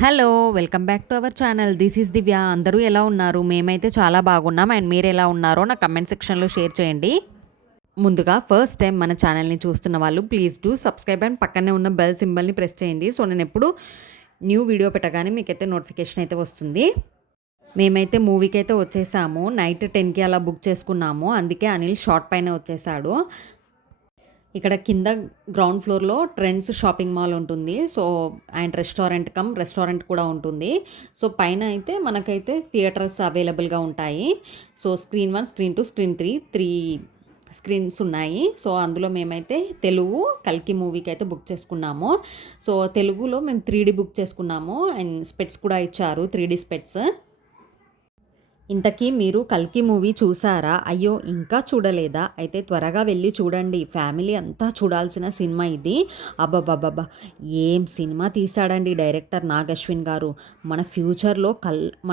Hello! Welcome back to our channel. This is Divya. అందరూ ఎలా ఉన్నారు? మేమైతే చాలా బాగున్నాం. అండ్ మీరెలా ఉన్నారో నా కమెంట్ సెక్షన్‌లో షేర్ చేయండి. ముందుగా ఫస్ట్ టైం మన ఛానల్‌ని చూస్తున్న వాళ్ళు ప్లీజ్ డూ సబ్స్క్రైబ్ అండ్ పక్కనే ఉన్న బెల్ సింబల్‌ని ప్రెస్ చేయండి. సో నేనెప్పుడు న్యూ వీడియో పెట్టగానే మీకైతే నోటిఫికేషన్ అయితే వస్తుంది. మేమైతే మూవీకైతే వచ్చేసాము. నైట్ 10కి అలా బుక్ చేసుకున్నాము. అందుకే అనిల్ షార్ట్ పైనే వచ్చేసాడు. ఇక్కడ కింద గ్రౌండ్ ఫ్లోర్‌లో ట్రెండ్స్ షాపింగ్ మాల్ ఉంటుంది. సో, అండ్ రెస్టారెంట్ కూడా ఉంటుంది. సో, పైన అయితే మనకైతే థియేటర్స్ అవైలబుల్‌గా ఉంటాయి. So, screen 1, screen 2, screen 3 screens ఉన్నాయి. సో, అందులో మేమైతే తెలుగు 'కల్కి' మూవీకైతే బుక్ చేసుకున్నాము. సో, తెలుగులో మేము 3డీ బుక్ చేసుకున్నాము. అండ్ స్పెట్స్ కూడా ఇచ్చారు, 3డీ స్పెట్స్. ఇంతకీ మీరు 'కల్కి' మూవీ చూసారా? అయ్యో! ఇంకా చూడలేదా? అయితే త్వరగా వెళ్ళి చూడండి. ఫ్యామిలీ అంతా చూడాల్సిన సినిమా ఇది. అబ్బబ్బబ్బబ్బా! ఏం సినిమా తీశాడండి డైరెక్టర్ నాగశ్విన్ గారు. మన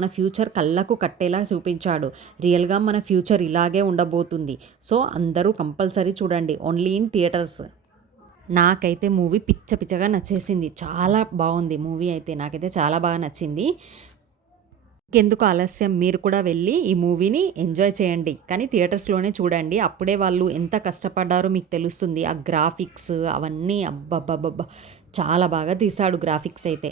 ఫ్యూచర్ కళ్ళకు కట్టేలా చూపించాడు. రియల్‌గా మన ఫ్యూచర్ ఇలాగే ఉండబోతుంది. సో, అందరూ కంపల్సరీ చూడండి. Only in theatres. నాకైతే మూవీ పిచ్చగా నచ్చేసింది. చాలా బావుంది మూవీ అయితే. నాకైతే చాలా బాగా నచ్చింది. ఇంకెందుకు ఆలస్యం, మీరు కూడా వెళ్ళి ఈ మూవీని ఎంజాయ్ చేయండి. కానీ థియేటర్స్‌లోనే చూడండి. అప్పుడే వాళ్ళు ఎంత కష్టపడ్డారో మీకు తెలుస్తుంది. ఆ గ్రాఫిక్స్ అవన్నీ అబ్బబ్బబ్బబ్బా! చాలా బాగా తీశాడు గ్రాఫిక్స్ అయితే.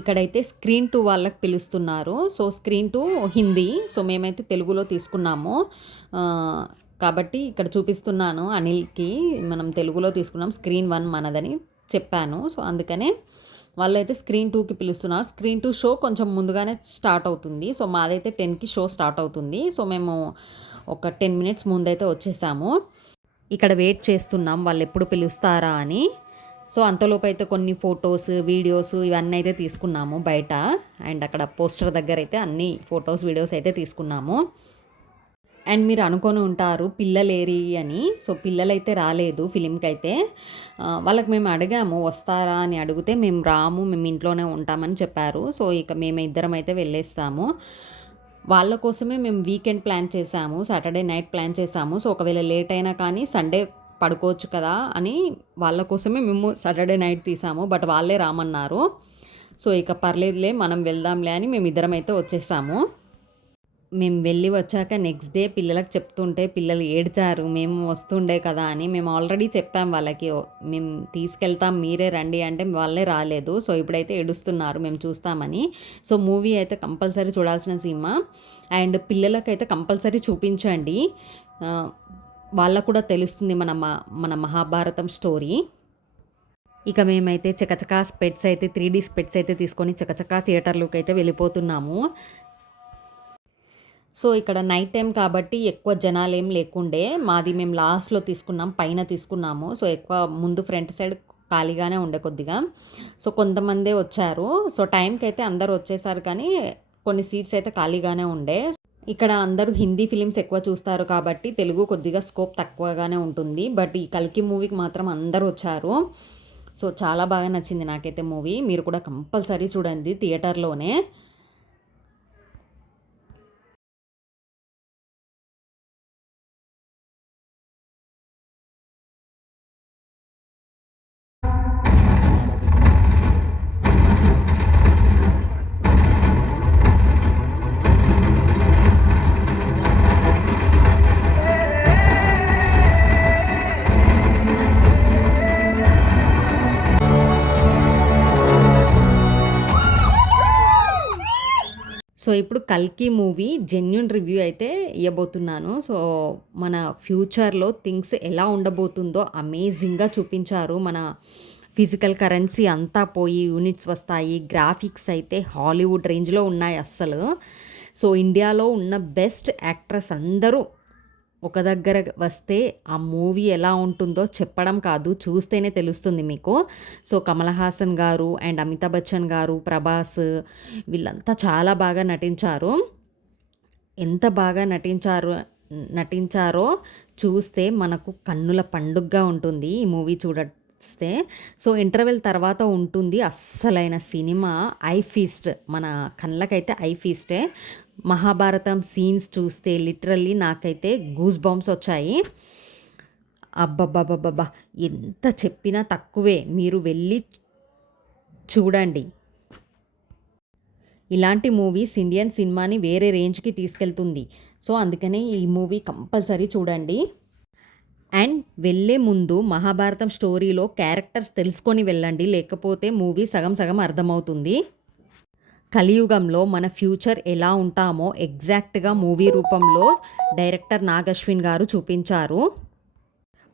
ఇక్కడైతే స్క్రీన్ 2 వాళ్ళకి పిలుస్తున్నారు. So, screen 2 Hindi. సో, మేమైతే తెలుగులో తీసుకున్నాము. కాబట్టి ఇక్కడ చూపిస్తున్నాను అనిల్‌కి. మనం తెలుగులో తీసుకున్నాం. స్క్రీన్ 1 మనదని చెప్పాను. సో, అందుకనే వాళ్ళైతే స్క్రీన్ 2కి పిలుస్తున్నారు. స్క్రీన్ 2 షో కొంచెం ముందుగానే స్టార్ట్ అవుతుంది. సో, మాదైతే 10కి షో స్టార్ట్ అవుతుంది. సో, మేము ఒక 10 మినిట్స్ ముందైతే వచ్చేసాము. ఇక్కడ వెయిట్ చేస్తున్నాం వాళ్ళెప్పుడు పిలుస్తారా అని. సో, అంతలోపు అయితే కొన్ని ఫోటోస్, వీడియోస్ ఇవన్నీ అయితే తీసుకున్నాము బయట. అండ్ అక్కడ పోస్టర్ దగ్గర అయితే అన్ని ఫోటోస్, వీడియోస్ అయితే తీసుకున్నాము. అండ్ మీరు అనుకొని ఉంటారు పిల్లలేరి అని. సో, పిల్లలైతే రాలేదు ఫిలింకైతే. వాళ్ళకి మేము అడిగాము వస్తారా అని అడిగితే, మేము రాము, మేము ఇంట్లోనే ఉంటామని చెప్పారు. సో, ఇక మేమిద్దరం అయితే వెళ్ళేస్తాము. వాళ్ళ కోసమే మేము వీకెండ్ ప్లాన్ చేసాము. సాటర్డే నైట్ ప్లాన్ చేసాము. సో, ఒకవేళ లేట్ అయినా కానీ సండే పడుకోవచ్చు కదా అని వాళ్ళ కోసమే మేము సాటర్డే నైట్ తీసాము. బట్ వాళ్ళే రామన్నారు. సో, ఇక పర్లేదులే మనం వెళ్దాంలే అని మేమిద్దరం అయితే వచ్చేసాము. మేము వెళ్ళి వచ్చాక నెక్స్ట్ డే పిల్లలకి చెప్తుంటే పిల్లలు ఏడ్చారు. మేము వస్తుండే కదా అని. మేము ఆల్రెడీ చెప్పాం వాళ్ళకి, మేము తీసుకెళ్తాం మీరే రండి అంటే వాళ్ళే రాలేదు. సో, ఇప్పుడైతే ఏడుస్తున్నారు మేము చూస్తామని. సో, మూవీ అయితే కంపల్సరీ చూడాల్సిన సినిమా. అండ్ పిల్లలకైతే కంపల్సరీ చూపించండి. వాళ్ళకు కూడా తెలుస్తుంది మన మహాభారతం స్టోరీ. ఇక మేమైతే చకచకా స్పెట్స్ అయితే 3డీ స్పెట్స్ అయితే తీసుకొని చకచకా థియేటర్‌లోకి అయితే వెళ్ళిపోతున్నాము. సో, ఇక్కడ నైట్ టైం కాబట్టి ఎక్కువ జనాలేం లేకుండే. మాది మేము లాస్ట్‌లో తీసుకున్నాం. పైన తీసుకున్నాము. సో, ఎక్కువ ముందు ఫ్రంట్ సైడ్ ఖాళీగానే ఉండే కొద్దిగా. సో, కొంతమందే వచ్చారు. సో, టైంకైతే అందరూ వచ్చేసారు కానీ కొన్ని సీట్స్ అయితే ఖాళీగానే ఉండే. ఇక్కడ అందరూ హిందీ ఫిలిమ్స్ ఎక్కువ చూస్తారు కాబట్టి తెలుగు కొద్దిగా స్కోప్ తక్కువగానే ఉంటుంది. బట్ ఈ 'కల్కి' మూవీకి మాత్రం అందరూ వచ్చారు. సో, చాలా బాగా నచ్చింది నాకైతే మూవీ. మీరు కూడా కంపల్సరీ చూడండి థియేటర్‌లోనే. సో, ఇప్పుడు 'కల్కి' మూవీ జెన్యూన్ రివ్యూ అయితే ఇయ్యబోతున్నాను. సో, మన ఫ్యూచర్‌లో థింగ్స్ ఎలా ఉండబోతుందో అమేజింగ్‌గా చూపించారు. మన ఫిజికల్ కరెన్సీ అంతా పోయి యూనిట్స్ వస్తాయి. గ్రాఫిక్స్ అయితే హాలీవుడ్ రేంజ్‌లో ఉన్నాయి అస్సలు. సో, ఇండియాలో ఉన్న బెస్ట్ యాక్ట్రెస్ అందరూ ఒక దగ్గర వస్తే ఆ మూవీ ఎలా ఉంటుందో చెప్పడం కాదు, చూస్తేనే తెలుస్తుంది మీకు. సో, కమల్ హాసన్ గారు అండ్ అమితాబ్ బచ్చన్ గారు, ప్రభాస్ వీళ్ళంతా చాలా బాగా నటించారు. ఎంత బాగా నటించారో చూస్తే మనకు కన్నుల పండుగగా ఉంటుంది ఈ మూవీ చూడస్తే. సో, ఇంటర్వెల్ తర్వాత ఉంటుంది అస్సలైన సినిమా. ఐ ఫీస్ట్, మన కళ్ళకైతే ఐ ఫీస్టే. మహాభారతం సీన్స్ చూస్తే లిటరల్లీ నాకైతే గూస్ బంప్స్ వచ్చాయి. అబ్బబ్బబ్బబ్బబ్బా! ఎంత చెప్పినా తక్కువే. మీరు వెళ్ళి చూడండి. ఇలాంటి మూవీస్ ఇండియన్ సినిమాని వేరే రేంజ్‌కి తీసుకెళ్తుంది. సో, అందుకనే ఈ మూవీ కంపల్సరీ చూడండి. అండ్ వెళ్ళే ముందు మహాభారతం స్టోరీలో క్యారెక్టర్స్ తెలుసుకొని వెళ్ళండి. లేకపోతే మూవీ సగం సగం అర్థమవుతుంది. కలియుగంలో మన ఫ్యూచర్ ఎలా ఉంటామో ఎగ్జాక్ట్‌గా మూవీ రూపంలో డైరెక్టర్ నాగ్ అశ్విన్ గారు చూపించారు.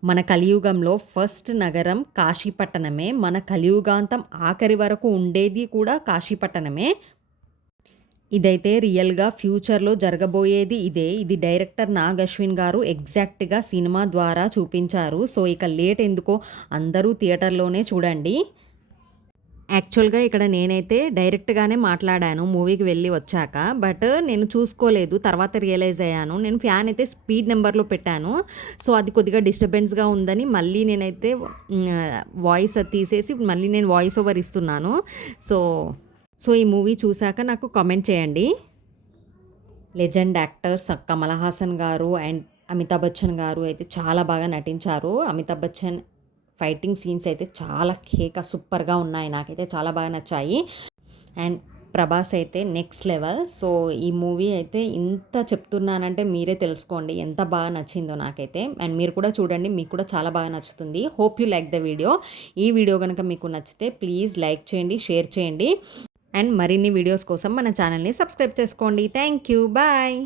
మన కలియుగంలో ఫస్ట్ నగరం కాశీపట్టణమే. మన కలియుగాంతం ఆఖరి వరకు ఉండేది కూడా కాశీపట్టణమే. ఇదైతే రియల్‌గా ఫ్యూచర్‌లో జరగబోయేది ఇదే. ఇది డైరెక్టర్ నాగ్ అశ్విన్ గారు ఎగ్జాక్ట్‌గా సినిమా ద్వారా చూపించారు. సో, ఇక లేట్ ఎందుకో అందరూ థియేటర్‌లోనే చూడండి. యాక్చువల్‌గా ఇక్కడ నేనైతే డైరెక్ట్‌గానే మాట్లాడాను మూవీకి వెళ్ళి వచ్చాక. బట్ నేను చూసుకోలేదు. తర్వాత రియలైజ్ అయ్యాను. నేను ఫ్యాన్ అయితే స్పీడ్ నెంబర్‌లో పెట్టాను. సో, అది కొద్దిగా డిస్టర్బెన్స్‌గా ఉందని మళ్ళీ నేనైతే వాయిస్ తీసేసి మళ్ళీ నేను వాయిస్ ఓవర్ ఇస్తున్నాను. సో, ఈ మూవీ చూసాక నాకు కామెంట్ చేయండి. లెజెండ్ యాక్టర్స్ కమల్ హాసన్ గారు అండ్ అమితాబ్ బచ్చన్ గారు అయితే చాలా బాగా నటించారు. అమితాబ్ బచ్చన్ ఫైటింగ్ సీన్స్ అయితే చాలా సూపర్‌గా ఉన్నాయి. నాకైతే చాలా బాగా నచ్చాయి. అండ్ ప్రభాస్ అయితే నెక్స్ట్ లెవెల్. సో, ఈ మూవీ అయితే ఇంత చెప్తున్నానంటే మీరే తెలుసుకోండి ఎంత బాగా నచ్చిందో నాకైతే. అండ్ మీరు కూడా చూడండి. మీకు కూడా చాలా బాగా నచ్చుతుంది. Hope you like the video. ఈ వీడియో గనుక మీకు నచ్చితే ప్లీజ్ లైక్ చేయండి, షేర్ చేయండి. అండ్ మరిన్ని వీడియోస్ కోసం మన ఛానల్‌ని సబ్స్క్రైబ్ చేసుకోండి. Thank you. బాయ్.